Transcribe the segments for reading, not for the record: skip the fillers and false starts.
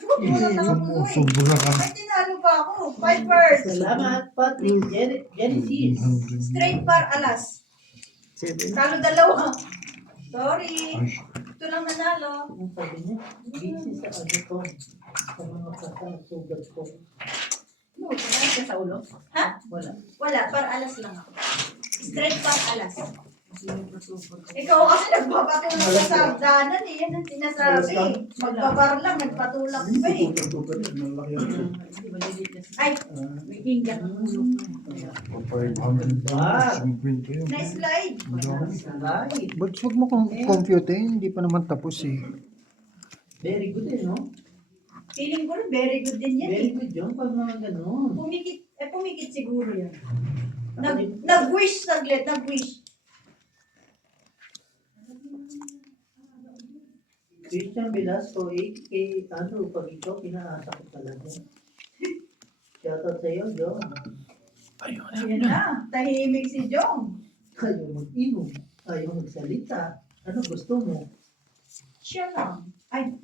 Sobra ka. Ay, tinalo pa ako. 5 birds. Salamat, Patrick. Genesis. Straight par alas. Talo dalawa. Sorry. Ito lang nanalo. Ang sabi niya, busy sa ano to, sa mga sugat ko. No, wala ka sa ulo. Ha? Wala. Wala, par alas lang ako. Straight par alas. Ikaw kasi nagpapatulog ka sa hagdanan eh. Yan ang sinasabi. Magbabar lang, nagpatulak pa eh. Ay, may kinggan ang ulo. Na-slide. Ba't huwag mo kong compute eh? Hindi pa naman tapos eh. Very good no? Feeling ko rin very good din yan Very eh. good yung pag mga ganun. Pumikit siguro yan. Nag-wish saglit, nag-wish. Christian Velasco, kay Andrew, pag ikaw, pinaasa ko talaga. Shoutout sa'yo, John. Ayan na, tahimik si Jong. Ayaw mag-inom, ayaw magsalita. Ano gusto mo? Siya lang. Ay,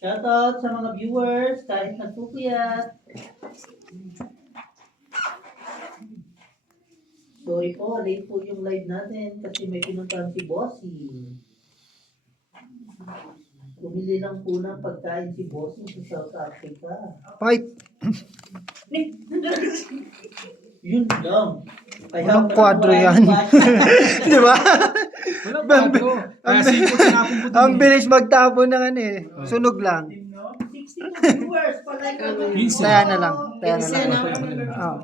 Shoutout sa mga viewers, kahit nagpupuyat. Sorry po, late po yung live natin kasi may pinuntahan si Bossy. Bumili lang po ng pagkain si Bossy sa South Africa. Fight! Yun lang. Walang kwadro yan. Di ba? Walang bago. Kaya sipot sinapon ko Ang dun eh. bilis magtapon ng ano eh. Sunog lang. 62 viewers, palike naman. Pinsan. Taya na lang. Taya na Pinsan, lang. ah. Oh.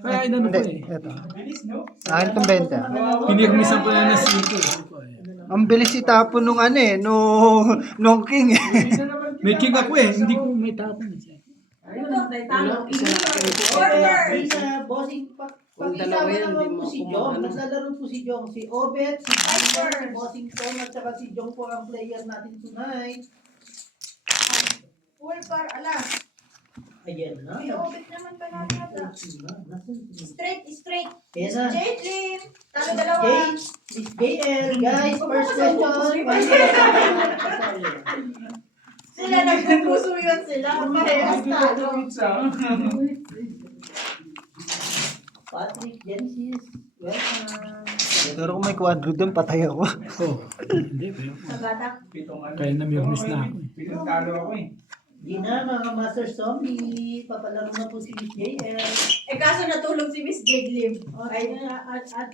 Kaya inano ko Hindi, eh. eto. Akin itong 20. Pinirmisan ko na na sito. Ang bilis itapon nung ano eh, nung king eh. May king ako eh. Hindi ko may tapon eh. ayun, talo. Order! Order! Bossing, pakita mo naman po si Jong. Naglalaro po si Jong. Si Obet, si Piper, si Bossing Tom, at saka si Jong po ang player natin tonight. Full par alas. Ayan na. May obit naman pa natin ata. Nasaan si Straight, straight. Ayan na. Jaitlin. Talo dalawa. Miss JL, guys, first question. Sila nagpupuso yun sila. Parehas talo. Patrick, Genesis, welcome. Pero kung may quadro doon, patay ako. Oh. Hindi. Sa batak. Kaya namirmis na ako eh. Pinagtalo ako eh. Di na, mga Master Zombie. Papalaro na po si Miss JL. Eh kaso natulog si Miss Jaitlin. Ay,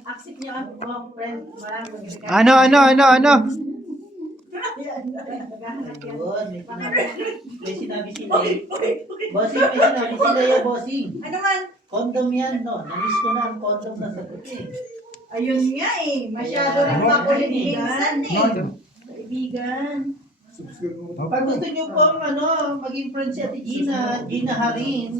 accept niyo ang mga friend. Maraming Ano? Ayun, may sinabi si Lay. Bossing, may sinabi si Lay, bossing. Ano man? Condom yan, no? Namiss ko na ang condom na sagot eh. Ayun nga eh. Masyado rin makulit minsan eh. Kaibigan. Pag gusto nyo pong maging friend si Ate Gina Harin,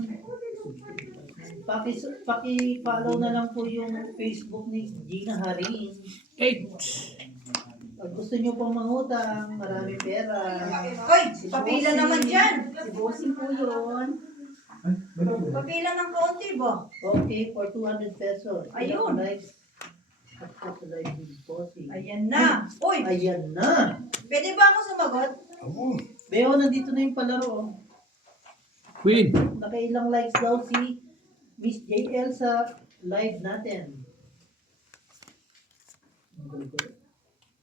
paki-follow na lang po yung Facebook ni Gina Harin. 8. Pag gusto nyo pong mangutang, maraming pera. Oy, papila naman dyan. Si Bossing po yun. Papila ng kaunti ba? Okay, for 200 pesos. Ayun. Ayan na. Uy, Ayan na. pwede ba ako sumagot? Beo, nandito na yung palaro. Queen. Nakailang likes daw si Miss JL sa live natin.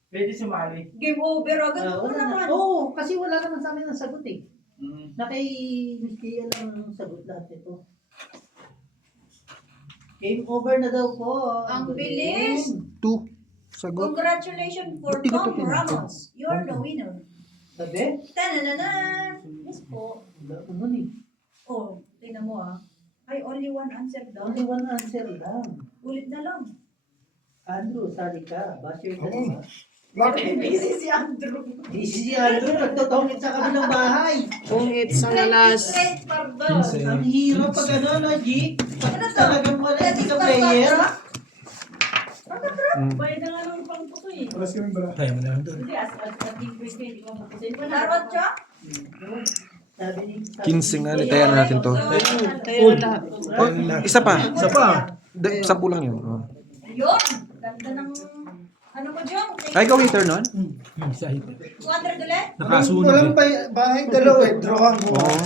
Pwede sumali. Game over agad ko Wala na. naman. Oo, kasi wala naman sa amin ang sagot eh. Mm. Na kay Miss JL ang sagot lahat ito. Game over na daw po. Ang galing. bilis. 2. Sagot. Congratulations for Buti ko Tom to Ramos. You're the winner. Sabi? Tanananan! Yes po. Wala ko nun eh. Oh, tingnan mo ah. Ay, only one answer daw. Only one answer lang. Ulit na lang. Andrew, sali ka. Basher ka na. Bakit busy si Andrew? Easy si Andrew, nagtotongit sa kabilang bahay. Pungit sa alas. Straight pardon. Ang hirap pag no, G? Pag talagang wala hindi ka player. Bayad na nga lang yung pangputo eh. Tayo mo na lang doon. Hindi, ating quiz kayo, di ba mapusin pa na. Tarot siya? Sabi ni 15 nga, tayo na natin to. Tayo na lahat. Oh, isa pa. Isa pa. 10 lang yun. Oh. Ayun. Ganda ng Ano mo, Jong? Ay, ikaw hater nun? Isa hit. 200 ulit? Nakasunod Walang eh. bahay, dalawa eh. Drawang ko. Oo.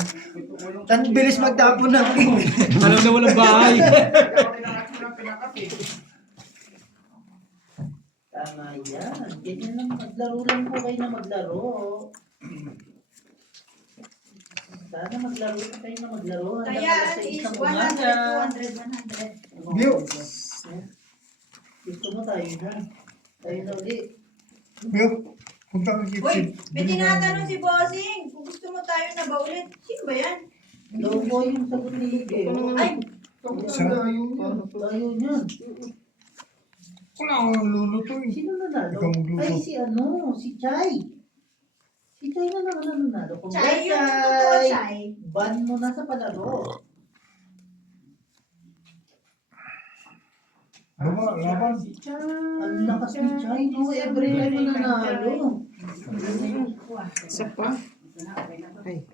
Tan bilis magtapon ng king. Alam na walang bahay. Tama yan. Ganyan lang, maglaro lang po kayo na maglaro. Sana maglaro pa kayo na maglaro. Hanggang Kaya alas 6 is ng 100, umaga. 200, 100. View. Gusto mo tayo na. Tayo na ulit. View. Punta ka kay Uy, Chip. may tinatanong si Bossing. Kung gusto mo tayo na ba ulit? Sino ba yan? Low mo yung sagot ni Ligay. Ay, Tayo niyan. Wala akong luluto eh. Sino nanalo? Ikaw magluto. Ay, si Chay. Si Chay na naman ang nanalo. Chay yung totoo, Chay. Ban mo na sa palaro. Baba, laban. Ang lakas ni Chay, no? Every time mo nanalo. Isa pa. Ay.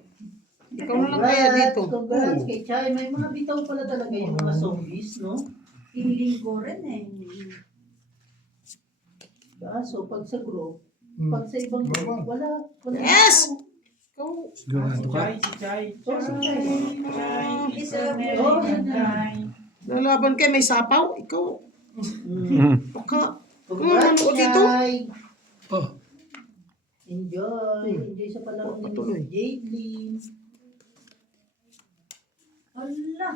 Ikaw na lang kaya dito. Congrats kay Chay. May mga bitaw pala talaga yung mga zombies, no? Feeling ko rin eh. Kaso, pag sa group, pag sa ibang group, Baba. wala. Yes! Ikaw. Sigurado ka. Si Chay. Oh, si Chay. Oh, Lalaban kayo, may sapaw. Ikaw. Baka. Congrats, Ano dito? Chay. Oh, Enjoy. Enjoy sa palaro ni Patuloy. Miss Jaitlyn. Ala,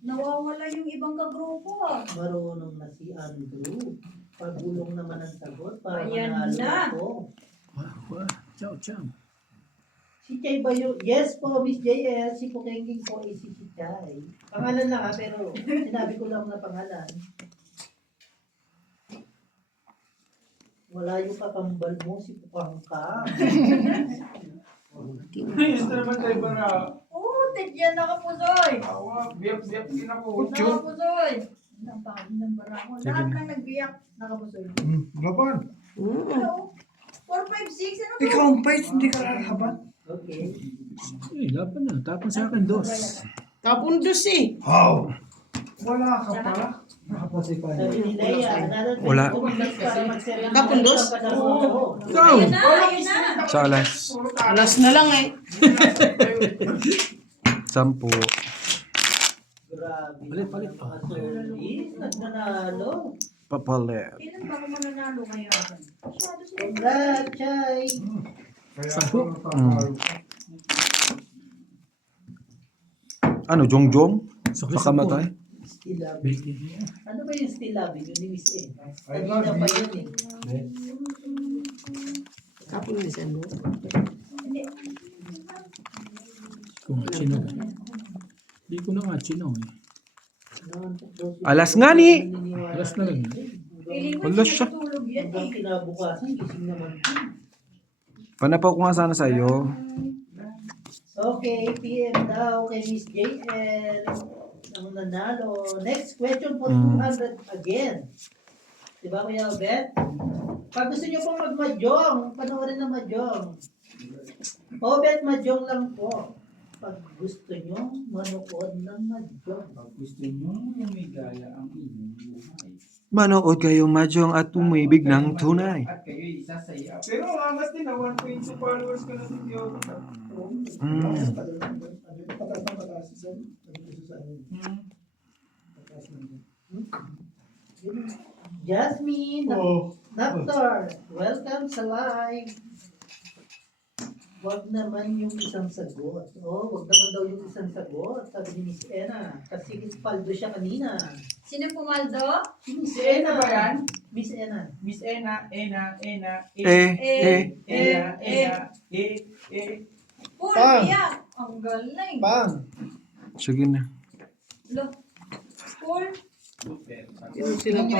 nawawala yung ibang kagrupo ah. Marunong na si Andrew. Pagulong naman ang sagot para Ayan manalo na. ako. wow. Ciao, ciao. Si Chay ba yun? Yes po, Miss JL. Si Pukengking po ay si Chay. Pangalan lang ha, pero sinabi ko lang na pangalan. Wala yung kakambal mo, si Pukangkang. Ayos na naman tayo para. Oh, tigyan nakapusoy. Awa, biyap-biyap din ako. Nakapusoy. Napakagin ng barako. Lahat ng nagbiyak, nakapusoy. Laban. Ano? 4, 5, 6, ano Ikaw ang fight, hindi ka laban. Okay. Eh, laban na. Tapon sa akin, dos. Tapon dos eh. How? Wala ka pala. Sabi ni Leia, another Wala. 22 minutes para mag-set Tapon dos? Ikaw! Ayun na, ayun na. Sa alas. Alas na lang eh. 10. Grabe. Palit. Mga solis, nagnanalo. Papalit. Kailan ba ako mananalo ngayon? Masyado sila. Congrats, Chay. Ano, Jongjong? Sakli Baka matay? Still love you. Ano ba yung still love you ni Miss A? Kanina pa yun eh. Tapon na siya. Kung chino. Hindi ko na nga chino eh. Alas nga ni. Alas na lang. Feeling ko Wala siya. sinatulog yan Hanggang eh. kinabukasan, gising naman. Panapaw ko nga sana sa iyo. Okay, PM daw kay Miss JL. Ang nanalo. Next question for 200 again. Diba Kuya Obet? Pag gusto nyo pong mag-mahjong, panoorin na mahjong. Obet, mahjong lang po. Pag gusto nyo, manood ng mahjong. Pag gusto nyo, lumigaya ang inyong buhay. Manood kayo Mahjong at umibig ng tunay. At kayo'y isasaya. Pero angas din na 1.2 followers ko na si Tio. Jasmine, Doctor, welcome sa live. Wag naman yung isang sagot. Oh, wag naman daw yung isang sagot. Sabi ni Miss Ena. Kasi paldo siya kanina. Sino pumaldo? Si Miss Si Ena ba yan? Miss Ena. Miss Ena. Full, Pam. biyak. Ang galing. Bang. Sige na. Lo. Full. Sino sila pa?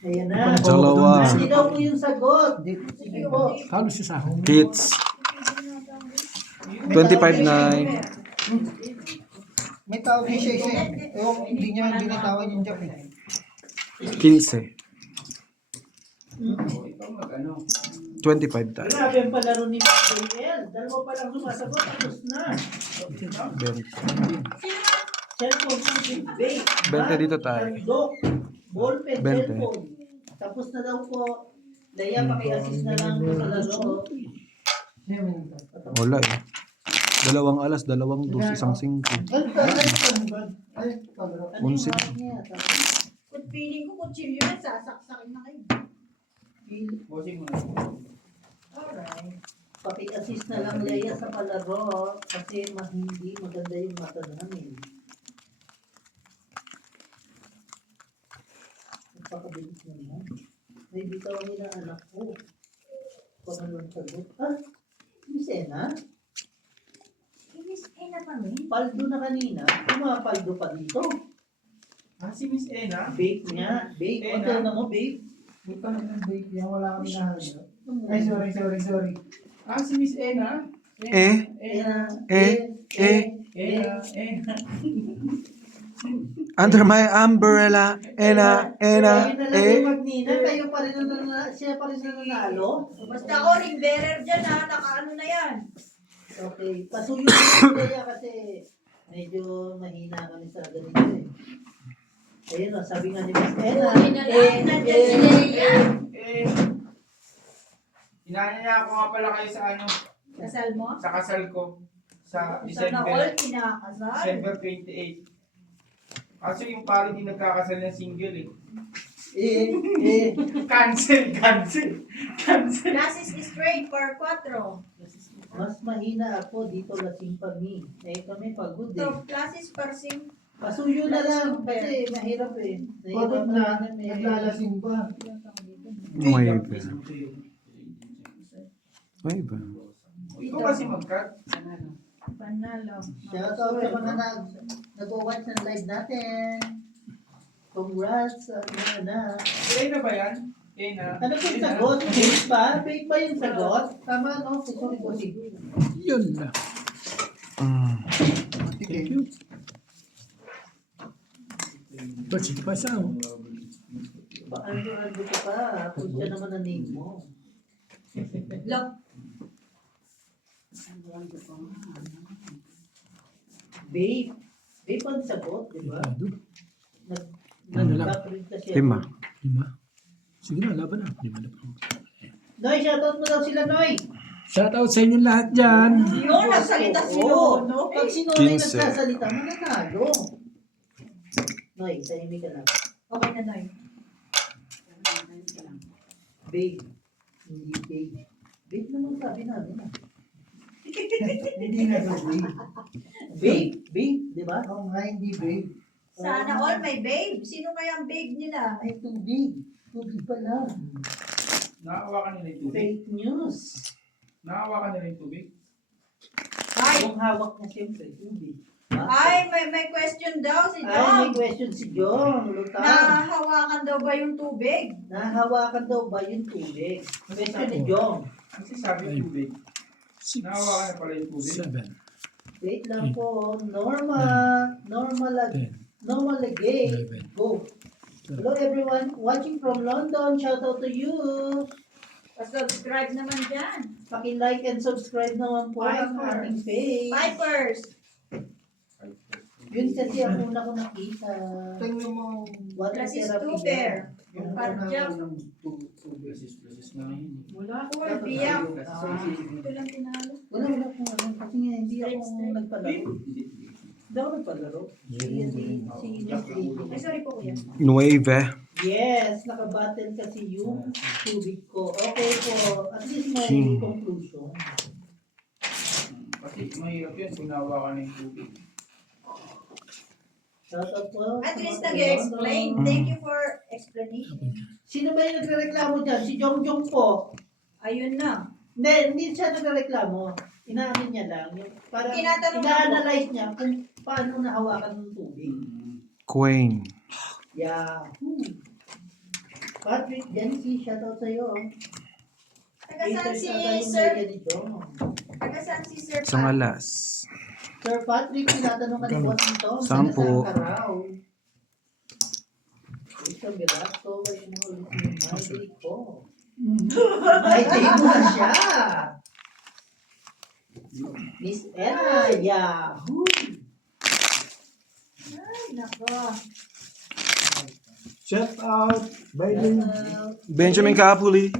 Ayan na. Dalawa. Hindi daw po yung sagot. Sige po. Halos siya sa akin. Hits. 25-9. May tawag ni siya isa. Ewan ko, hindi niya binitawan yung job eh. 15. Ikaw mag-ano. 25 tayo. Grabe ang palaro ni Miss JL. Dalawa pa lang sumasagot. Tapos na. 20. Cellphone ng big bake. 20 dito tayo. Handog. Ballpen, 20. cellphone. Tapos na daw po. Leia, paki-assist na lang po sa laro. Wala eh. 2 alas, 2 dos, 1 singko. Ano 11. yung hawak niya? Kung feeling ko kutsilyo yan, sasaksakin na kayo. Bossing mo na. Alright. Paki-assist na lang Leia sa palaro kasi hindi maganda yung mata namin. Nagpakabilis naman. May bitawin na anak ko. Panalang sagot. Ah, Miss Ena? Miss Ena pa rin. Paldo na kanina. Pumapaldo pa dito. Ah, si Miss Ena? Babe nga. Babe. O, Ena? tignan mo, babe. Hindi pa naman bake yan, wala kami nahanap. Ay, sorry. Ah, si Miss Ena? Eh, Ena. Ena. Ena. under my umbrella, Ena, Kayo na lang yung eh. magnina. Kayo pa rin siya pa rin nanalo. Basta ako ring bearer dyan ha, nakaano na yan. Okay. Pasuyo na lang Leia kasi medyo mahina kami sa ganito eh. Ayun o, sabi nga ni Miss Ena. Uy na lang, nandyan si Leia. Inanya niya ako nga pala kayo sa ano, Kasal mo? sa kasal ko. Sa Sana all December, kinakasal. December 28. Kaso yung pare di nagkakasal ng single eh. Cancel. Classes straight for 4. Mas mahina ako dito lasing kami. Eh kami pagod eh. So, classes per sim. Pasuyo na lang kasi mahirap eh. Pagod na, naglalasing pa. May ba? May ba? Ikaw kasi mag-cut. Panalo. Shout out sa mga nag-watch ng live natin. Congrats sa mga na. Ena ba yan? Ena. Ano yung sagot? Fake ba? Fake ba yung sagot? Tama no? Sorry ko Yun na. Thank you. Ba't sige pa siya? Oh. Ano ko pa? Kung siya naman ang name mo. Look. Babe. Babe ang sagot, di ba? Ito. Nag- Ano lang? Nag-upgrade kasi ako. 5. 5. Sige na, laban na. 5 na pa. Noy, shoutout mo daw sila, Noy! Shoutout sa inyo lahat dyan. Yun, nagsalita si Oo. Nono. Pag si Noy 15. nagsasalita, mananalo. Noy, tahimik ka lang. Okay na, Noy. Babe. Hindi babe. Babe naman sabi namin. Hindi na ba bake? Babe. Babe, di ba? Oo nga, hindi bake. Sana all may babe. Sino kaya ang babe nila? Ay, tubig. Tubig pala. Nakahawakan nila yung tubig. Fake news. Nakahawakan nila yung tubig. Ay, Yung hawak na siyempre, tubig. ay may question daw si Ay, may John. question si John. Lutang. Nahahawakan daw ba yung tubig? Nahawakan daw ba yung tubig? Question ni John. Kasi sabi yung tubig. 6, Nakahawakan na pala yung tubig. 7, Wait lang po. Normal 10, again. 11. Go. Hello everyone watching from London. Shout out to you. Pa-subscribe naman dyan. Paki-like and subscribe naman po ang ating page. Pipers. Yun kasi ang una ko nakita. Tingnan mo. Water Kasi therapy. super. Yung Parjak. ng Wala ko. Biyak. Ito lang tinalo. Wala po. Kasi nga hindi ako nagpalaro. Hindi ako nagpalaro. Ay, sorry po kuya. 9. Yes, nakabattle kasi yung tubig ko. Okay po. At least may King. conclusion. Kasi mahirap yun kung nahawakan na yung tubig. Shout out po. At sa least mga nag-explain. London. Thank you for explanation. Sino ba yung nagrereklamo dyan? Si Jongjong po. Ayun na. Hindi siya nagrereklamo. Inaamin niya lang. Yung parang Tinatanong ina-analyze niya kung paano nahawakan ng tubig. Queen. Yahoo! Patrick, Jency, shout out sa'yo. Taga-saan si Haters na Sir? tayo ni Jong. Taga-saan si Sir Isang Pat? alas. Sir Patrick, tinatanong ka ni Boss nito. Sampo. Saan ka raw? Isang birato, may mga ulit yung my day ko. My day mo na siya! Miss Ella, yahoo! Ay, nako. Shout out. By the Benjamin Capuli.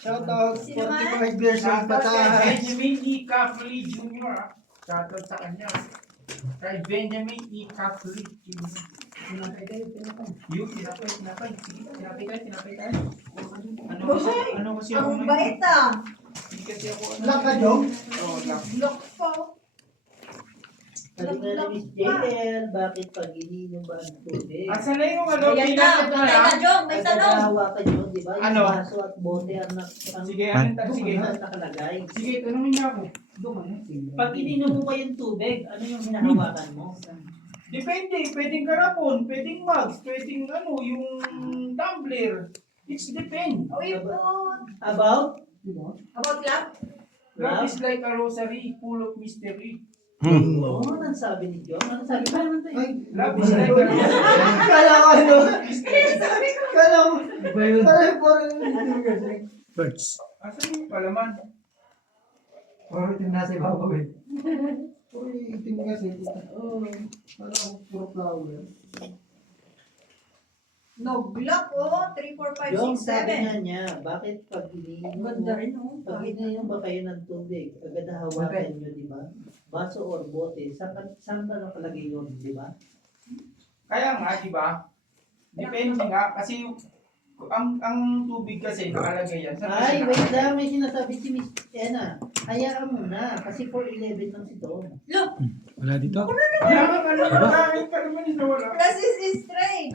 shout out. Sino man? 45 years old Shoutout kay pataas. Benjamin E. Caffrey Jr. Shoutout sa kanya. Kay Benjamin E. Caffrey Jr. Yung tinapay. Sige, tinapay tayo. Ano kasi ako Ang bait ah. Hindi kasi ako Lock ka, Jong? Oo, lock. Look po. Sabi nga ni Miss JL, bakit pag iniinom ba ang tubig? Asan na yung ano? Ayan na. Pinakit mo Patay na? ka, Jong. May tanong. Nagkakahawakan nyo, di ba? Yung Ano? baso at bote ang Sige, sige. nakalagay. Sige, tanongin niya ako. Pag ininom mo ba yung tubig, ano yung hinahawakan mo? Depende, pwedeng garapon, pwedeng mugs, pwedeng ano, yung tumbler. It's depend. Uy po. About? About lang? Love is like a rosary full of mystery. Oo, anong sabi ni John? Anong sabi pa naman tayo? Love is like a rosary. Kala ko ano. Sabi ko. Kala ko. Parang Birds. Asan yung palaman? Parang itim nasa ibabaw eh. Uy, itim kasi. Oh, kala ko puro flower. No, block oh. 3, 4, 5, John, 6, sabi 7. nga niya, bakit pag iniinom Ganda mo, rin oh. pag iniinom ba kayo ng tubig, agad hawakan nyo, di ba? Baso or bote, saan ba nakalagay yun, di ba? Kaya nga, di ba? Depende nga, kasi ang tubig kasi nakalagay yan. Saan Ay, kasi wait lang, may sinasabi si Miss Ena. Hayaan mo na, kasi 4'11 lang si Tom. Look, Wala dito? Kaya ka naman, bakit ka naman nawala? plus is straight.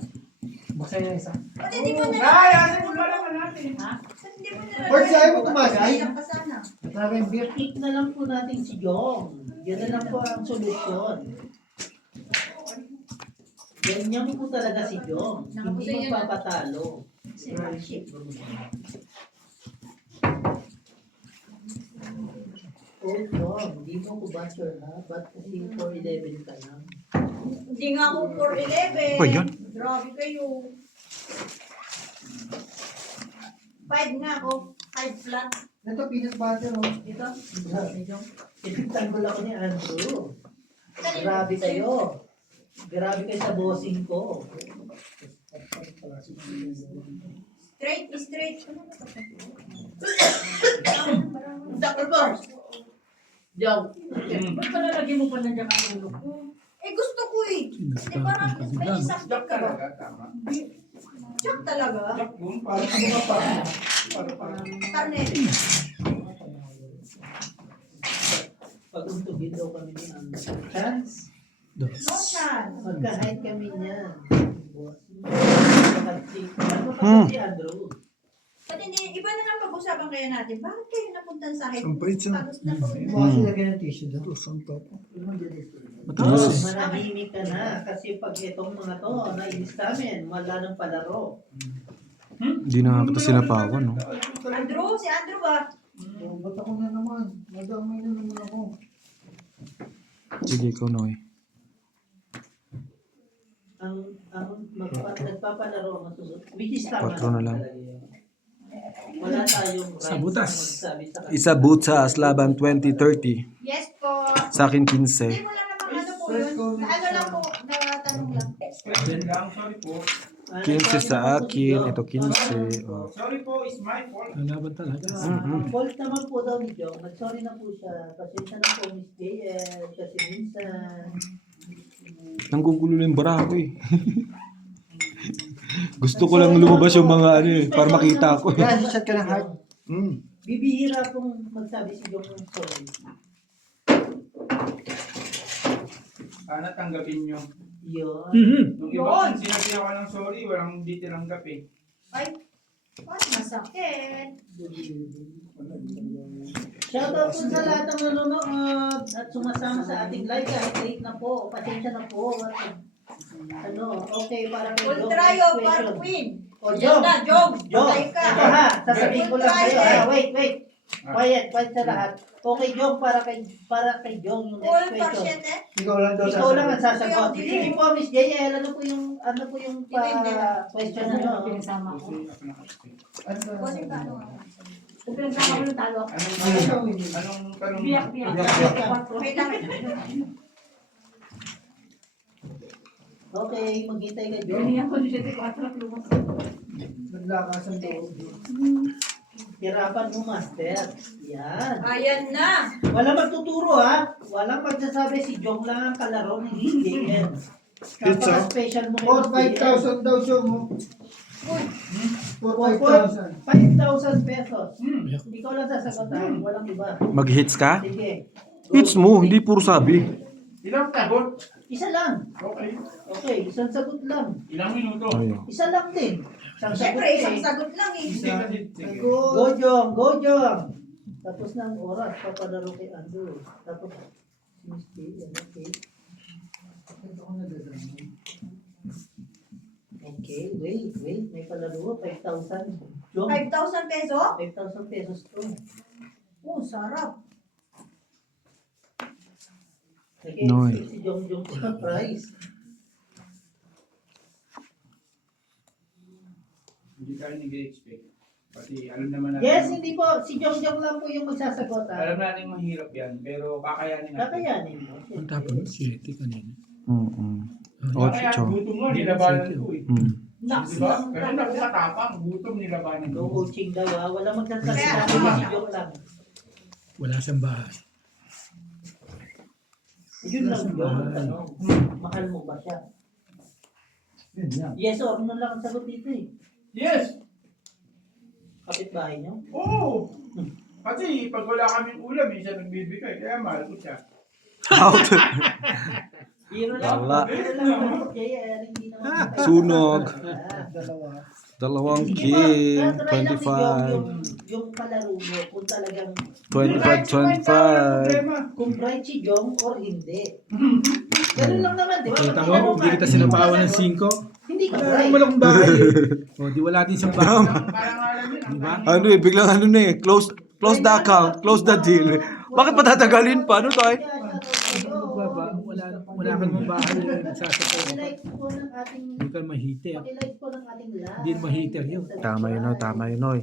Buksan niya isa. Ba't hindi mo Ay, nalagay? asan yung palaman natin? Ba't hindi mo nalagay? Or sa'yo mo tumasay? Sayang ka sana. Grabe yung beer. Pick na lang po natin si Jong. Yan na lang po ang solusyon. Ganyan po talaga si Jong. Hindi magpapatalo. Oh, Jong, hindi mo ko ba sure ha? Ba't kasi 4'11 ka lang? Hindi nga ako 4'11. Ba yan? Grabe kayo. 5 nga ako. 5 flat. Ito, peanut butter oh. Ito. Grabe, Jong. Itintanggol ako ni Andrew. Kanina. Grabe kayo. Grabe kayo sa bossing ko. Straight. Dr. Boss. Jong, ba't pa nalagyan mo pa nandiyan ang ulo ko? Eh gusto ko eh. Eh parang may isang Jack ka ba? talaga, tama. Jack talaga? Jack yun, parang ano ka pa? Karne. Pag-untugin daw kami ni Andrew. Chance? Dos. No chance. Magka-height kami niyan. Ano si Andrew? Ba't hindi, iba na lang pag-usapan kaya natin. Bakit kayo napuntan sa akin? Ang bait siya. Pagos na po. Bukas lagyan ng tissue doon. Santo. Matalas eh. Manahimik ka na kasi pag itong mga to, nainis namin, wala nang palaro. Hindi na nga kita sinapawan, no? Andrew, si Andrew ba? Oh, ba't ako na naman? Nadamay na naman ako. Sige, ikaw, Noy. Ang nagpapalaro ang susunod. Which is tama. Patro na lang. talaga yun. Wala tayong right Sa butas. na magsabi sa kanila. Isa butas, laban 2030. Yes po. Sa akin, Hindi 15. mo lang naman ano po yun. Ano lang po, natanong lang. Sorry po. 15 sa akin, ito 15. Oh. Sorry po, it's my fault. Lalaban talaga. Fault naman po daw ni Jong. Nag-sorry na po siya. Pasensya na po, Miss JL. Kasi minsan, Nanggugulo na yung bara ko eh. Gusto ko lang lumabas yung mga ano eh, para makita ko eh. Kaya, shot ka ng heart. bibihira pong magsabi si Jong ng sorry. Sana tanggapin nyo. Yun. Nung iba, sinabi ako ng sorry, walang di tinanggap eh. Ay, masakit. Shoutout po sa lahat ng nanonood at sumasama sa ating live kahit late na po. Pasensya na po. At, okay, para kay Jong. Ultrayo, Next question. par queen. O, Yan Jong. na, Jong. Jong, Patay ka. ito ha, sasabihin ko lang sa'yo. Ultrayo. Wait. Quiet sa lahat. Okay, Jong, para kay Jong yung Full next question. pasyente. Ikaw lang daw Ikaw lang ang sasagot. sasagot. Ikaw, Sige po, Miss JL, ano po yung Depende lang. question Ano nyo? yung pinasama ko? Ano ba? Bossing ka, ano? Kung pinasama ko ng talo ako. Anong tanong? Biyak. Wait lang. Okay, maghintay ka, Jom. Hindi ako 24 lumos. Naglakas ang loob. Hirapan mo, master. Yan. Ayan na. Walang magtuturo ha. Walang magsasabi si Jong lang ang kalaro ni Miss JL. Napaka-special mo For kay Miss JL. 5,000 daw siya mo. For For 5,000. 5,000 pesos. Ikaw lang sasagutan. Walang iba. Mag-hits ka? Sige. Hits mo, hindi puro sabi. Ilang sagot? Isa lang. Okay. Okay, isang sagot lang. Ilang minuto? Ayun. Isa lang din. Isang sagot Siyempre, isang eh. sagot lang eh. Sige, sige. Go Jong, go Jong. Tapos ng oras, papalaro kay Andrew. Tapos, Miss JL, okay. Okay, wait. May palaro, 5,000. Jong, 5,000 peso? 5,000 pesos to. Oh, sarap. Okay, Noy. si Jong sa price. Hindi tayo nag-expect. Pati alam naman natin. Yes, hindi po. Si Jong lang po yung magsasagot. Alam natin mahirap yan, pero kakayanin natin. Kakayanin mo. Ang tapon, 7 kanina. Kaya gutom mo, nilabanan ko eh. Naks Diba? lang Kasi talaga. nakakatapang, gutom nilabanan No ko. coaching daw ha. Wala magsasagot. Kaya- Si Jong lang. Wala siyang bahay. Yun lang Nasa yung bahay. tanong. Mahal mo ba siya? Yun yan. Yes or no lang ang sagot dito eh. Yes! Kapitbahay niyo? Oo! Kasi pag wala kaming ulam, siya nagbibigay, kaya mahal ko siya. Out. Biro lang. Wala. Biro lang. JL, hindi naman. Sunog. Dalawa. Dalawang Sige king. po, try lang ni Jong 25. yung palaro mo kung talagang 25. kung bright si Jong or hindi. Ganun lang naman, di ba? Kita Pag mo, tinanong hindi ka, kita sinapaawan ng 5. Hindi ka Wala bright. naman akong bahay eh. O, di wala din siyang bahay. Parang alam yun, ang Diba? Ano eh, biglang ano na eh. Close the account. Close the deal. Bakit patatagalin pa? Ano tayo? Kaya shoutout sa'yo. Wala kang bahay eh. Nagsasapay. Pakilike po ng ating Hindi ka mahiter. pakilike po ng ating live. Hindi mahiter yun. Tama yun, Noy. Tama yun, Noy.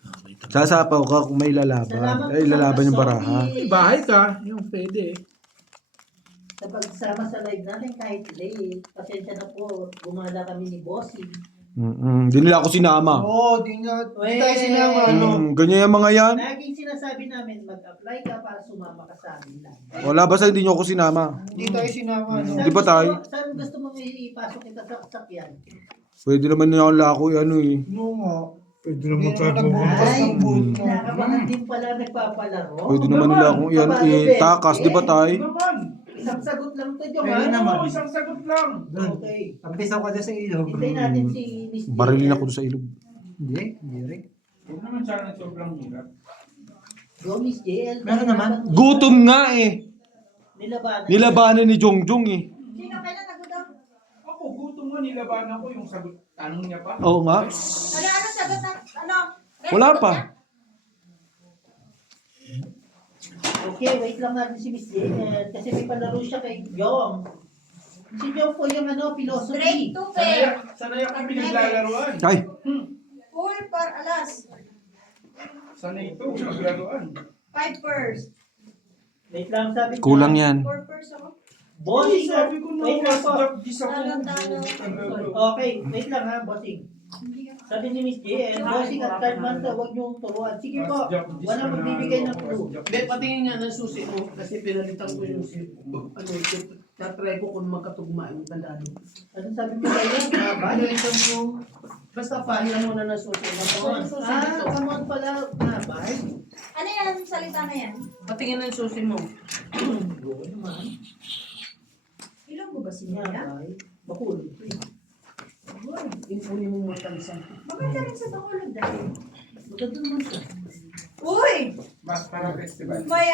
Okay, tapos. Sasapaw ka kung may lalaban. Ay, lalaban yung baraha. May bahay ka. Yung pwede eh. Sa pagsama sa live natin kahit late, pasensya na po, gumala kami ni Bossy. Hindi nila ako sinama. Oo, di tayo sinama. Ano? Ganyan yung mga yan. Laging sinasabi namin, mag-apply ka para sumama ka sa amin lang. Wala, basta hindi nyo ako sinama. Hindi tayo sinama. Ano? Di ba tayo? Saan gusto mo ipasok kita sa sakyan? Pwede naman nila akong lako ano eh. Oo nga. Pwede Hindi naman nagbubukas ng boot mo. Nakabahan din pala nagpapalaro. Pwede naman nila akong yan itakas, di ba tayo? naman! Isang sagot lang to, Jong. Pwede ha? naman. Oo, isang sagot lang. Okay. Tampisaw ka dyan sa ilog. Hintayin natin si Miss JL. Barilin ako doon sa ilog. Hindi rin. Huwag naman sana sobrang hirap. Go, Miss JL. Meron naman. Gutom nga eh. Nilabanan. Nilabanan ni Jongjong eh. Sino kailan nagutom? Ako, gutom mo, nilabanan ko yung sagot. Tanong niya pa. Oo nga. Ano sagot na, ano? Wala Sagot pa. niya? Okay, wait lang natin si Miss JL. Kasi may palaro siya kay Jong. Si Jong po yung ano, Straight philosophy. to fair. Sanay ako pinaglalaroan. Ay, Full par alas. Sanay ito, pinaglalaroan. 5 purse. Wait lang, sabi niya. kulang yan. 4 purse ako. Bossing, Sabi ko na, wait lang mas po. job dis ako. Talo. Okay, wait lang ha, bossing. Sabi ni Miss JL, bossing at third month daw, huwag niyong turuan. Sige po, walang magbibigay ng clue. Hindi, patingin nga ng susi mo kasi pinalitan ko yung tatry ko kung magkatugma yung tandaan mo. Anong sabi mo ba yan? Pinalitan mo, basta pahilan mo na ng susi mo. Yung susi dito. Come on pala, nabay. Ano yan ang salita na yan? Patingin ng susi mo. Oo naman. Ilong mo ba siya? Nabay. Bakulog. Impuni mo mga tansan. Maganda rin sa Bacolod dahil. Maganda naman siya. Uy! Mas para festival. May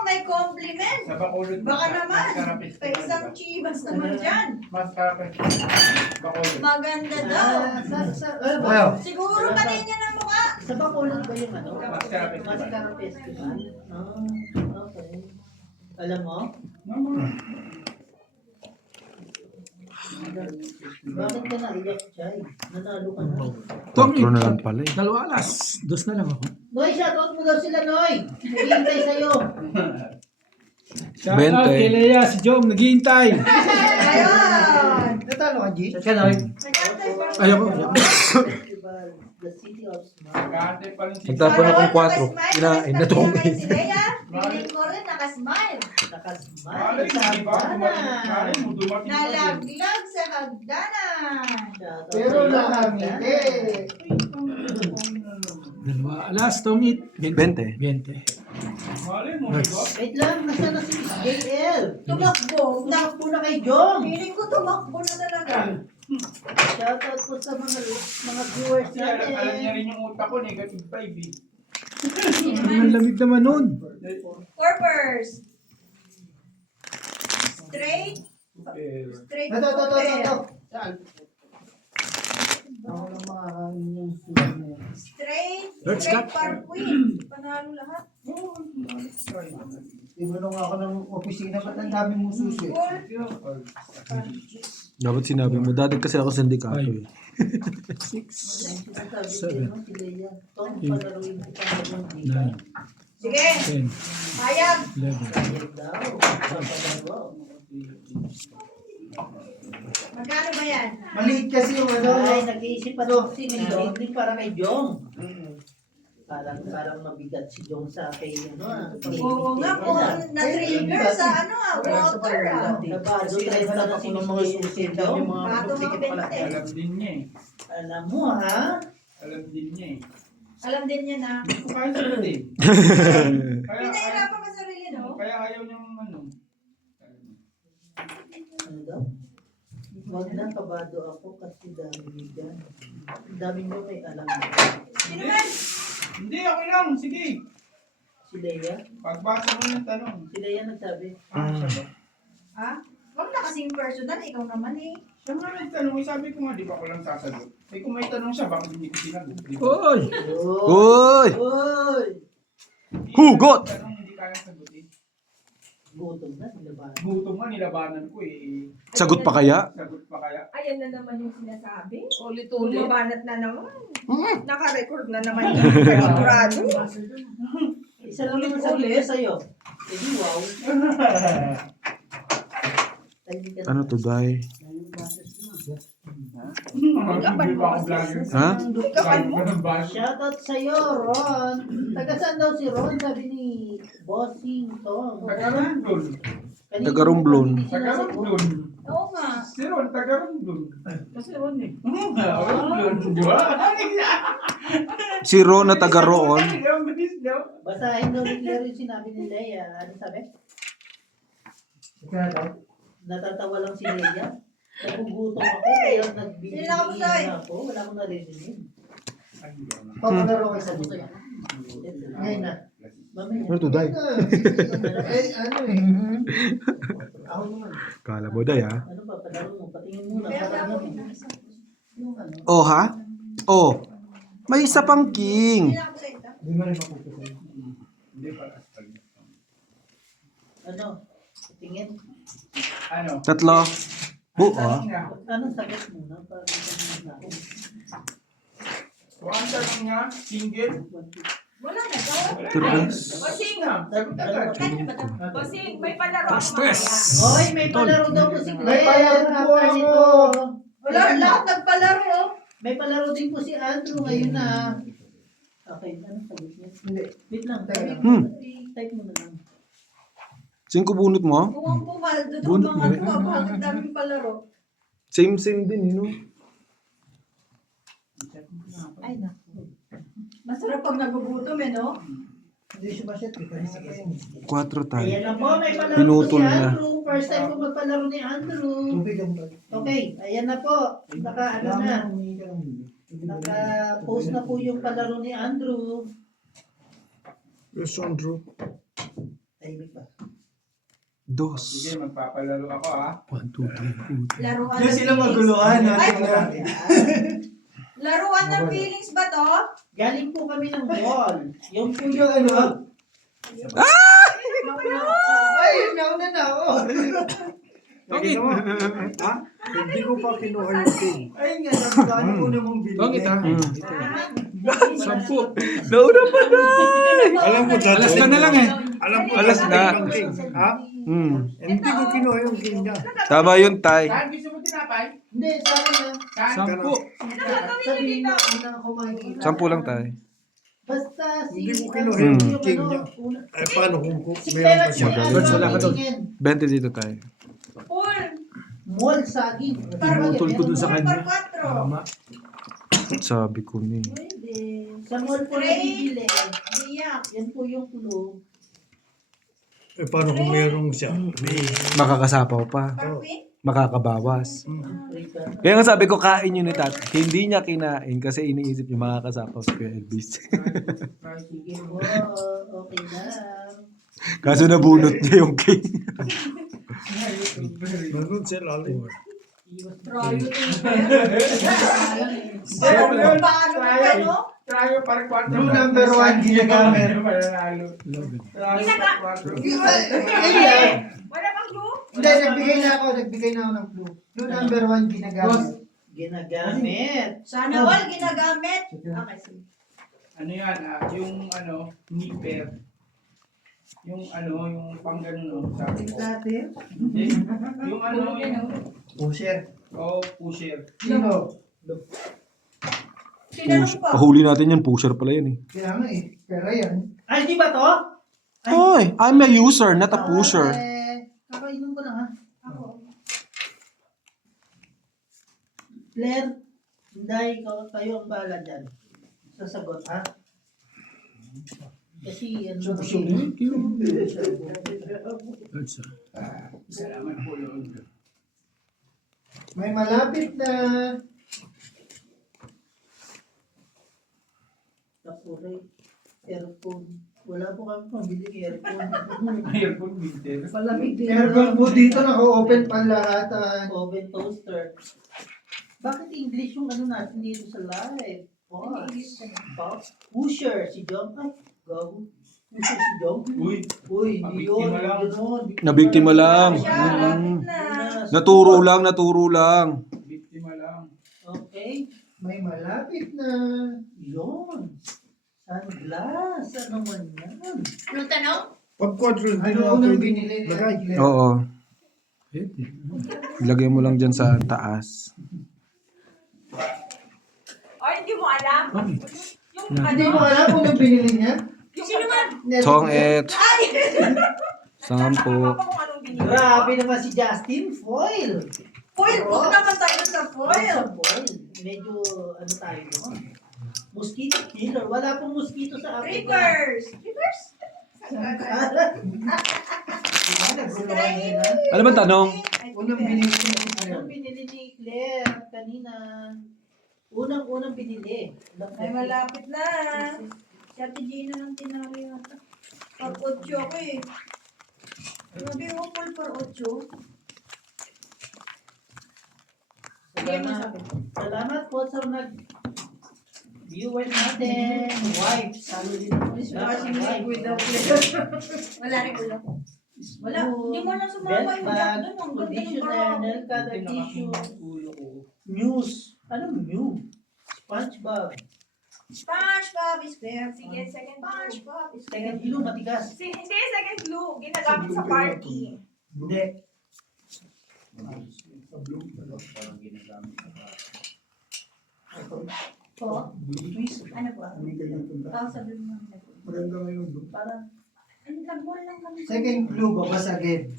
may compliment. Sa Bacolod. Baka naman. Mas para May festival. isang chibas naman dyan. Mas para festival. Bacolod. Maganda daw. Ano ba? Ayaw. Siguro pati niya ng mukha. Sa Bacolod ba yung ano? Mascara Festival. Mascara Festival? Okay. Alam mo? Bakit ka naiyak, Chay? Nanalo ka na. Tatlo na lang pala eh. 2 alas. 2 na lang ako. Noy, shoutout mo daw sila, Noy! Naghihintay sa'yo. Shout out 20. kay Lea, si Jom, naghihintay. Ayun! Maji. Ayoko, ayoko. Festival, the City of Smile. Kante pa rin si Nagtapon akong 4. Kinain na to. Si Lea, feeling ko rin nakasmile. Nakasmile Malay sa mo, di ba? hagdanan. Malay mo, dumating pa din. Nalaglag sa hagdanan. Shoutout Pero sa iyo, nakangiti. Dalawa. Alas, tongit. 20. 20. Malay mo, di ba? Wait lang, nasa na si JL? Tumakbo. Tumakbo na kay Jong. Feeling ko tumakbo na talaga. Shoutout po sa mga viewers Kasi alam niya natin. rin yung utak ko, negative 5 eh. Ang lamig naman nun. Corpers. Straight. Straight Ito. corper. Saan? Ako lang makakain yung sulat na yan. Straight. Let's Straight cut. par queen. Panalo lahat. Ibulong ako ng opisina, ba't ang dami mong susi? Full. Dapat sinabi mo. Dati kasi ako sindikato eh. 6, Sabi Seven. ko, si Leia, Tom, palaruin kita ngayon, di 9, ba? Sige. 10, Hayag. 11. Ayun daw, papalaro. Magkano ba yan? Maliit kasi yung ano. Ay, nag-iisip pa daw si ngayon, hindi para kay Jong. Parang mabigat si Jong sa kay ano. Oo nga po. Na-trigger sa ano water Nabado tayo pala na si mga susi Jong. Bato mga 20. Alam din niya eh. Alam mo ha? Alam din niya eh. Alam din niya na. Kaya sa din. Pinahirapan pa sarili, no? Kaya ayaw niyang ano. Ano daw? Huwag na, kabado ako kasi dami dyan. Ang dami nyo may alam mo. Sino man? Hindi, okay lang. Sige. Si Leia? Pagbasa mo ng tanong. Si Leia nagsabi. Siya ba? Ha? Huwag na kasing personal. Ikaw naman eh. Siya nga nagtanong. Sabi ko nga, di ba ako lang sasagot? Eh kung may tanong siya, bakit hindi ko sinagot? Di ba? Oy! Uy! Uy! Hugot! Tanong hindi kaya sagutin. Gutom na, nilabanan. Gutom nga, nilabanan ko eh. Sagot pa kaya? Sagot pa kaya? Ayan na naman yung sinasabi. Ulit-ulit. Bumabanat na naman. Naka-record na naman yung kanigurado. Isa lang naman sabi ko sa'yo. Hindi wow. Ano to, Day? Hindi pa ako vlogger. Ha? Sabi ko ng bash. Shoutout sa'yo, Ron. Taga saan daw si Ron? Sabi ni Bossing Tong. Taga-Romblon. Taga-Romblon. Taga-Romblon. Oo nga. Si Ron, taga-Romblon. Kasi Ron eh. Romblon, di ba? Si Ron na taga roon. Basahin daw ni Claire yung sinabi ni Leia. Ano sabi? Natatawa lang si Leia. Nagugutom ako kaya nagbibigay Sino nakapasay? na ako. Wala akong narinig. Papalaro kayo sa dito. Ngayon na. Mamaya. Ano to, Day? Ano eh. Ako naman. Kala mo, Day, ha? Ano ba? Palaro mo. Patingin muna. Kaya Parang ako. yun. Yung ano. Oh, ha? Oh. May isa pang king. Hindi na ako sa ito. Hindi mo rin mapupusin. Hindi pa. Ano? Patingin. Ano? Tatlo. Buo, ha? Tanong niya. Anong sagot muna? Para ito na ako. Kung ang tanong niya, single. Wala na. Ikaw? Tres. Bossing nga. Sagot agad. Kanina ba ito? Bossing, may palaro ako Stress. mamaya. Hoy, may palaro daw po si Claire. May palaro po After ako. nito. Wala. Lahat nagpalaro. Oh. May palaro din po si Andrew ngayon na. Okay, ano sagot niya? Hindi. Wait lang, type type mo na lang. 5 bunot mo? Kung ang pumaldo ng Bunot mga mo. to, bakit daming palaro? Same din, no? Ay, naku. Masarap pag nagugutom eh, no? Hindi siya masyat. 4 tayo. Ayan na po, may palaro Pinutol po si niya. Andrew. First time ko magpalaro ni Andrew. Tubig ang bag. Okay, ayan na po. Ano na. Naka-post na po yung palaro ni Andrew. Yes, Andrew. Tahimik ba? 2. Sige, magpapalaro ako ha. 1, 2, 3, 4. Laruan Diyan ng sila feelings. maguluhan Ay, natin. laruan ng feelings ba to? Galing po kami ng mall. Yung po Yung ano? Ay, nauna na ako. Tongit! Ha? Hindi ko pa kinuha yung pin. Ay nga, sabi ko, ano po namang binigay? Tongit, ha? Mm. Sampu. Nauna pa na. Alam ko dati. Alas na lang eh. Alam ko Alas dati na. ang king. Ha? Hindi ko kinuha yung king niya. Tama yun, Tay. Saan gusto mo tinapay? Hindi, sa akin na. Saan? Sampu. Sabihin mo, una ako makikita. 10 lang, Tay. Basta si... Hindi ko kinuha yung king niya. Ay, paano kung Si meron Pera pa siya? George, wala ka doon. 20 dito, Tay. Full. Mall saging. Pinutol ko dun sa Full kanya. par 4. Tama. Sabi ko ni. Pwede. Sa mall po nabibili. Biyak. Yan po yung clue. Eh, paano kung merong siya? Makakasapaw pa. Parfum. Makakabawas. Kaya nga sabi ko, kain yun ni Tat. Hindi niya kinain kasi iniisip niya makakasapaw si Kuya Elvis. Sige po. Okay na. Kaso nabunot niya yung king. Nandun siya lalim. Paano ano? Trayo par 4. Clue number 1 ginagamit. Mananalo. Love it. Wala bang glue? Hindi, nagbigay na ako ng clue. Clue number 1 ginagamit. Ginagamit. Sana all ginagamit. Okay, sige. Ano yan, yung nipper. Yung yung pang ganun, no? Sabi ko. Hindi. Yung yung Pusher. pusher. Sino? Tinanong pa. Pahuli natin yan. Pusher pala yan eh. Kaya nga eh. Pera yan. Ay, di ba to? Hoy, I'm a user, not a pusher. Kakainom ko lang ha. Ako. Claire, hindi kayo ang bahala dyan. Sasagot ha? Kasi ano kasi... Thank you. That's Salamat po, Lord. May malapit na. Tapuray, earphone. Wala po kami pambili earphone. Earphone winter. Palamig din. Aircon po dito naka-open pa lahat. Oven toaster. Bakit English yung ano natin dito sa live? Pusher, si John. Ay, gago. Pusher si John. Uy, Uy, hindi yun. Pabiktima lang. Ganun. Nabiktima lang. Malapit na. Naturo lang. biktima lang. Okay. May malapit na. Yun. Sunglass. Ano man yan? Anong tanong? Pag quadrille, Ano hindi mo unang pwede binili niya? lagay. Oo. Pwede. Ilagay mo lang dyan sa taas. Ay, hindi mo alam. Okay. Yung Hindi mo alam kung anong binili niya? Sino man? Tongit. Ay! 10. Kung anong binili. Grabe naman si Justin. Foil. Foil, huwag naman tayo sa foil. Sa foil. Medyo ano tayo doon. Mosquito killer. Wala pong mosquito sa Africa. Reapers. Reapers? Ano ba tanong? Unang binili niya. Anong binili ni Claire kanina? Unang binili. Ay, malapit na. Si Ate Gina ng tinari yata. Par 8 ako eh. Grabe ako par 8. Salamat po sa viewer natin. Wife. Salo din po siya. Wala rin ulo. Wala. Hindi mo lang sumama yung jack doon. Ang ganda ng conditioner, parang. nail cutter, tissue, muse. Anong muse? SpongeBob. SpongeBob is fair. Sige, second SpongeBob is fair. Second glue, matigas. Hindi, second glue. Ginagamit sa party. Hindi. Po? Ano po? Tawag sa blue naman. Maganda ngayon. Parang Ano, nag-ball lang kami. Second clue, babasagin.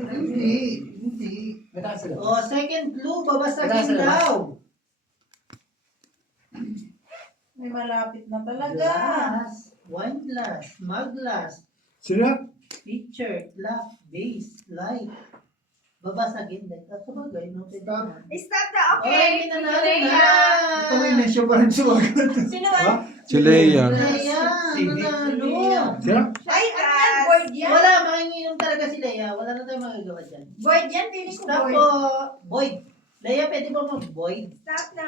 Hindi. second clue, babasagin daw. May malapit na talaga. Glass, wine glass, mug glass, Sila? pitcher, glass, vase, light. Babasagin din. At sabagay, no? Stop. Stop na, Okay, minanalo na. Ito may na-show pa rin sumagot. Sino man? Si Leia. Leia, nanalo. Sila? Ay, ano yan? Boyd yan? Wala, makinginom talaga si Leia. Wala na tayong magagawa dyan. Boyd yan? Feeling ko Stop Boyd. po. Boyd. Leia, pwede ba mag-Boyd? Stop na.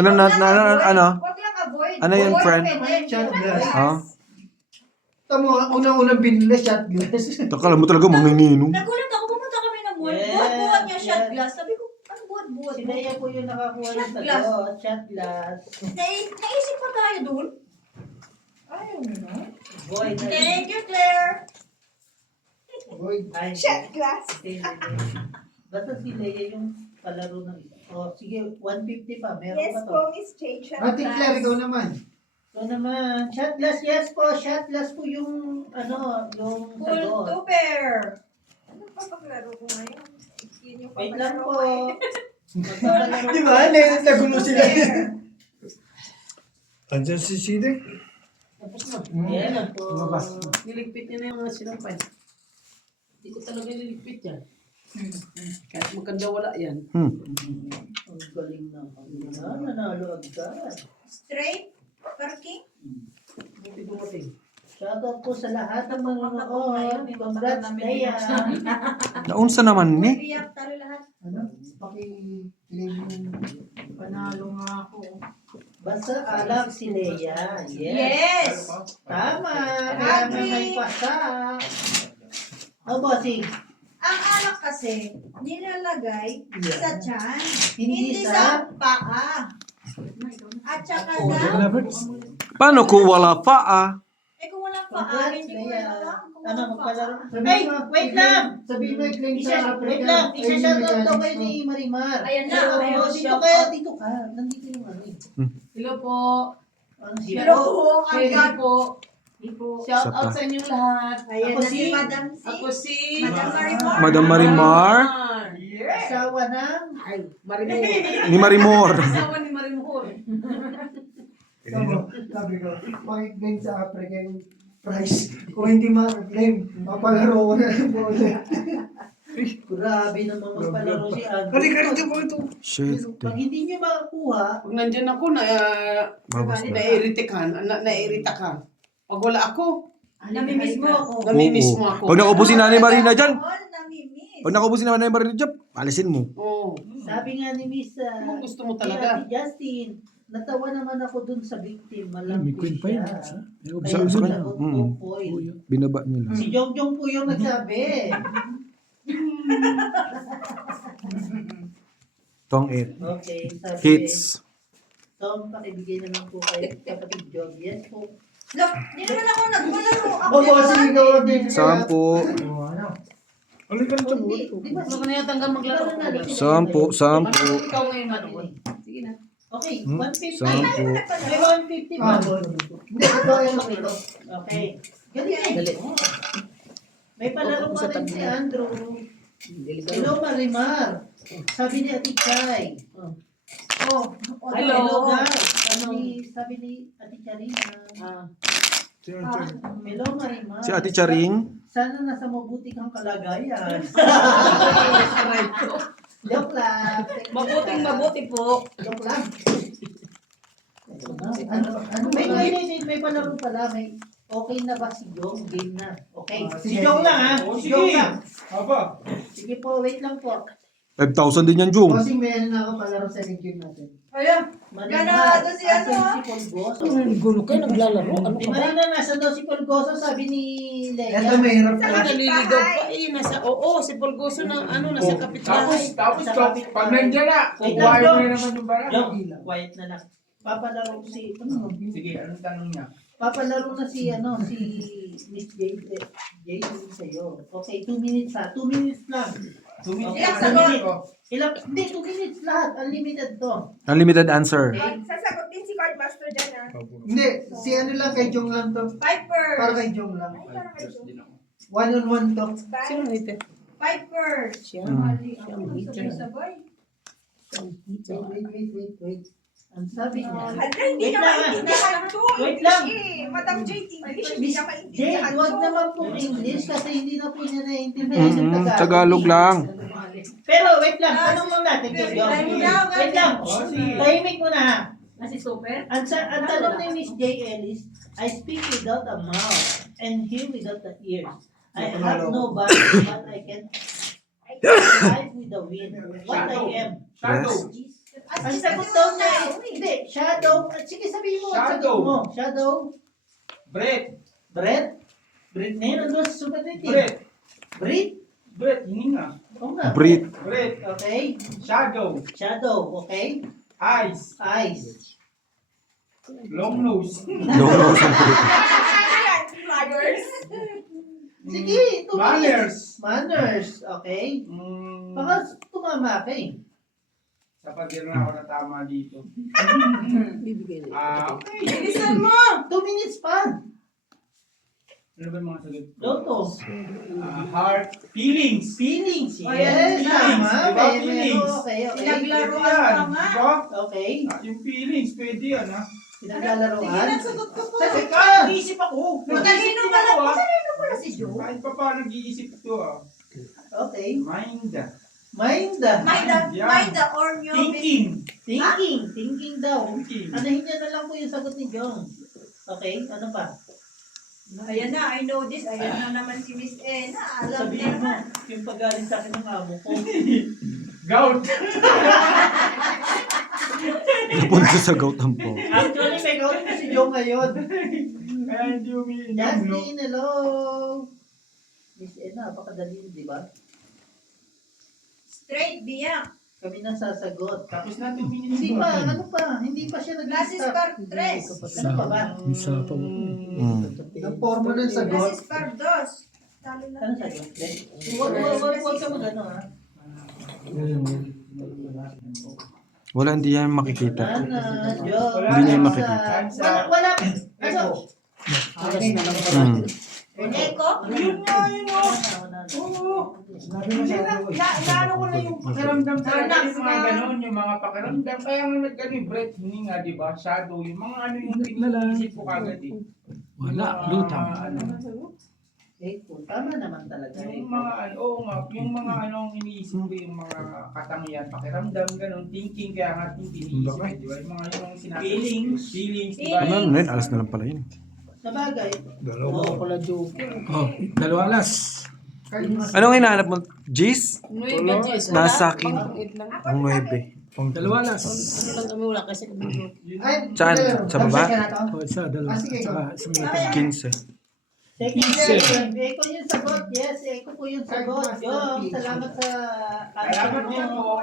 Ano ano? Huwag lang avoid. Ano yun, Boyd, friend? pwede. Shot glass. Ha? Tamo, unang-unang binili, shot glass. Takala mo talaga manginginom. Nagulat ako, pumunta kami ng mall. Yes, Buhat-buhat niya shot yes. glass. Sabi ko, ano buhat pagbuhat Si mo. Leia po yung nakakuha ng Shot glass. sagot. Shot glass. Naisip pa tayo dun? Ayaw mo na. Boy, na Thank you, Claire. Boy, Ay, Shot glass. hindi, hindi. Basta si Leia yung palaro ng isa. O, sige, 150 pa. Meron Yes pa to. po, Miss Jade. Shot Ate Claire, ikaw naman. So naman, shot glass, yes po. Shot glass po yung, yung Full sagot. two pair. Ano pa paglaro ko ngayon? Yun yung Wait lang papalaro po. ko eh. Magpapalaro. Di ba? Nagulo sila. Pair. Andiyan si Side. Tapos na. Yan po. Lumabas. Niligpit niya na yung mga sinampay. Hindi ko talaga niligpit yan. Kahit maganda wala yan. Ang galing na. Nanalo agad. Straight. Parking. Buti dumating. Shoutout po sa lahat ng mga Congrats, Leia. Naunsa naman ni? Biyak talo lahat. Ano? Paki-claim yung... Panalo nga ako. Basta alak si Leia. Yes. Yes. Tama. Kaya may pasa. O, bossing. Ang alak kasi, nilalagay sa tiyan. Hindi Hindi sa... sa paa. At saka Oh, sa... Paano kung wala pa ah? Eh kung walang paa, Congrats, hindi ko Leia. alam kung Ano, walang magpalaro? paa. Ay, wait lang. Sabihin mo i-claim sa Africa. Wait lang. Isa-shoutout daw kayo Ayun yung ni Marimar. Ayan na, Pero, ayan, dito shout kaya, out. dito ka. Nandito yung ano eh. Hello po. Ang Pero siya. kung ang Hello gag... po. Ipo. Shout Isa out pa. sa inyong lahat. Ayan Ako na si- si Madam C. Ako si... Madam Marimar. Madam Marimar? Asawa ng... Ay, Marimor. Ni Marimor. Asawa ni Marimor. Sabi ko, paki-claim sa Africa yung price. Kung hindi ma-claim, mapalaro ko na lang po ulit. Grabe naman magpalaro si Andrew. Shit. Pag hindi nyo makakuha, Pag nandyan ako, Babas na. naiirita ka. Naiirita ka. Pag wala ako, Namimiss mo ako. namimiss Oo. mo ako. Pag nakaupo si Nanay Marina dyan, All namimiss. pag nakaupo si Nanay Marina dyan, alisin mo. Oo. sabi nga ni Miss Anong gusto mo ni talaga? Ate Justin, natawa naman ako dun sa victim. May Malambing queen pa yun. siya. Ayaw, Kaya Sa kanya. sagot ko, foil. Binaba niyo lang. Si Jongjong po yung nagsabi. Tong it. Okay, sabi. Hits. Tom, pakibigay naman po kay kapatid Jog. Yes po. Look, di naman ako nagmalaro. Ako Bobossing din ikaw naman. din. 10. Oo, ano? Hindi, di ba? Ano ka na yatang maglaro? Sampu. 10. Ikaw ngayon manood. Sige na. Okay, Hmm? 150. 10. May 150 ba? Ah, hindi, ito yung ito. Okay. Galing. Dali. May palaro pa rin si Andrew. Hello, Marimar. Sabi ni Ate Chay. Oh, Hello. guys. Sabi ni Ate Karina. Hello, Marimar. Si Ate Charing. Sana nasa mabuti kang kalagayan. Joke lang. mabuting mabuti po. Joke lang. Ano May palaro pala. Okay na ba si Jong? Game na. Okay. Ah, Si sige. Jong lang ha. Si Jong lang. Aba. Sige po, wait lang po. 5,000 din yan, Jung. Bossing, may ano na ako palaro sa game natin. Ayan. Ganado si ano, Asan si Polgoso? Gulo kayo, naglalaro. Ano Di Marina, nasa daw si Polgoso, sabi ni Leia. Ito may hirap na. Naliligaw pa eh. Si Polgoso na nasa kapitbahay. Tapos, pag nandiyan na, Wait kukuhain lang, mo na naman yung barang. Jong, quiet na lang. Papalaro ko si, Sige, anong tanong niya? papalaro na si Miss Jade. Jade, sa'yo. Okay, 2 minutes ha. 2 minutes lang. 2 minutes. Okay, Ilang two sagot? minutes. Hindi, 2 minutes lahat. Unlimited to. Unlimited answer. Okay? Sasagot din si Cardmaster dyan ah. Hindi, si ano lang kay Jong lang to. Piper. Para kay Jong lang. Ay, para kay Jong. One-on-one to. Sino nito? Piper. Siya. Mali. Siya, Ako mali. sabay-sabay. Wait. Ang sabi niya. Hala, hindi Wait na lang, maintindihan to. Wait lang. Madam Jade, English, hindi Miss na Jade, maintindihan huwag to. naman po English kasi hindi na po niya naiintindihan yung Tagalog lang. Pero wait lang, tanong mo natin kay Jong. Tahimik lang, Wait lang, tahimik muna ha. Nasi super? Ang tanong ni Miss J. Ellis, I speak without a mouth and hear without the ears. I have no body, but I can fight with the wind. What I am. Shadow. Ang sagot daw niya, hindi, shadow. Sige, sabihin mo, ang sagot mo. Shadow. Breath. Breath. Breath na yun, nandun sa super native. Breath. Breath. Breath, hininga. Oo nga. Breathe. Breath. Okay. Shadow. Shadow. Okay. Eyes. Eyes. Long nose. Long nose ang breathe. Flyers. Sige, 2 minutes. Manners. Manners. Okay. Baka tumama ka eh. Sa pagkira na ako na tama dito. Bibigay na. Okay. Bilisan mo. 2 minutes pa. Ano ba yung mga sagot? Loto. Heart. Feelings. Feelings. Ayan, Yes, feelings. tama. Diba, May- feelings? Okay, okay. Pinaglaruan Yan, ka nga. diba? Okay. Yung feelings, pwede yan ha. Pinaglalaroan. Sige na, sagot ko to. Sagot Teka, ka. nag-iisip ako. Matalino Nag-iisip pala ako, po. ah. Matalino pala si Joe. Kahit pa paano nag-iisip ito ah. Okay. Mind. Mind. Mind the or nyo. Thinking. Thinking. Thinking daw. Thinking. Anahin niya na lang po yung sagot ni Jong. Okay, ano pa? Ayan na, I know this. Ayan na naman si Miss Ena. Alam niya Sabihin mo, naman. yung paggaling sa akin ng amo ko. Gout. Napunta sa gout ang po. Actually, may kausap ko si Jong ngayon. Kaya hindi umiinom, no? Jasmine, hello! Miss Ena, napakadali, di ba? Straight biyak. Kami na sasagot. Tapos na 2 minutes. Hindi pa, ano pa? Hindi pa siya Clases nag-start. par tres. Ano pa ba? May sapaw ako. Ang forma ng sagot. Clases par dos. Talo Ano lang. sagot? Huwag ka mag-ano ha. Wala, hindi yan makikita. Ana, Jong. Hindi niya makikita. Wala. Ano? Alas na lang. Eko? Yun nga yun oh. Oo. Sinabi mo Kasi sa ako eh. naano ko na yung pakiramdam talaga Relax yung mga na. ganon, yung mga pakiramdam. Kaya nga nagkano yung breath, hindi nga, di ba? Shadow, yung mga ano yung piniisip ko kagad eh. Wala, Mga, lutang. ano, Tama naman talaga. yung mga ano, oo nga, yung mga anong iniisip ko, yung mga katangian, pakiramdam, ganon, thinking, kaya nga iniisip ko, di ba? Yung mga yung sinabi. Feelings, di ba? Ano na yun? Alas na lang pala yun. Sa bagay. Oo, pala joke. Oh, dalawa alas. Anong hinahanap mo? Jis? Nueve, Jess. Nasa akin. Eight lang. Ang 9. Dalawa alas. Ano lang kami wala kasi kami joke. Ay, Saan? dalawa. Sa baba? Tapos ka na to? Oh, isa, dalawa. Ah, sige, Saka isang minute. 15. Second Isa. question. Eko yung sagot. Yes, Eko po yung sagot. Jom, salamat sa Salamat din po.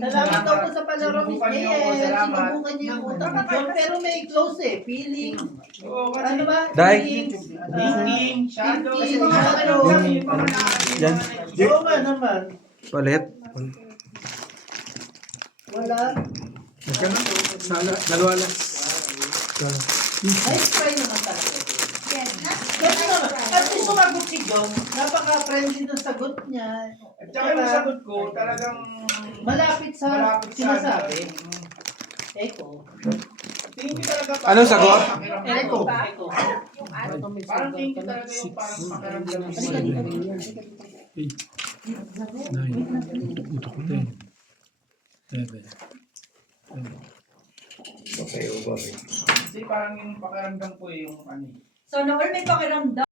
Salamat daw po sa palaro, Miss Sinubukan niyo ako, J.S. salamat. Sinubukan niyo yung utak ni Jom. Pero may close eh. Feeling. Oo, kasi Ano ba? Dai. Feelings. thinking, shadow, kasi Thinking, mga shadow. pakiramdam, yung mga nakakita Yan. na Oo nga naman. Palit. Wala. Dalawa alas. Nice try naman talaga. Yes, na. Kasi naman, at least sumagot si Jom. Napaka-friendly ng sagot niya. At saka yung sagot ko, talagang Malapit sa malapit sa sinasabi. ano. Eko. Tingin ko talaga Anong sagot? pakiramdam. Eko. Eko. Parang tingin ko talaga yung parang pakiramdam. Eight. 9. Ito ko 10. 7. Kasi parang yung pakiramdam ko eh, yung ano eh. So, Noel, may pakiramdam.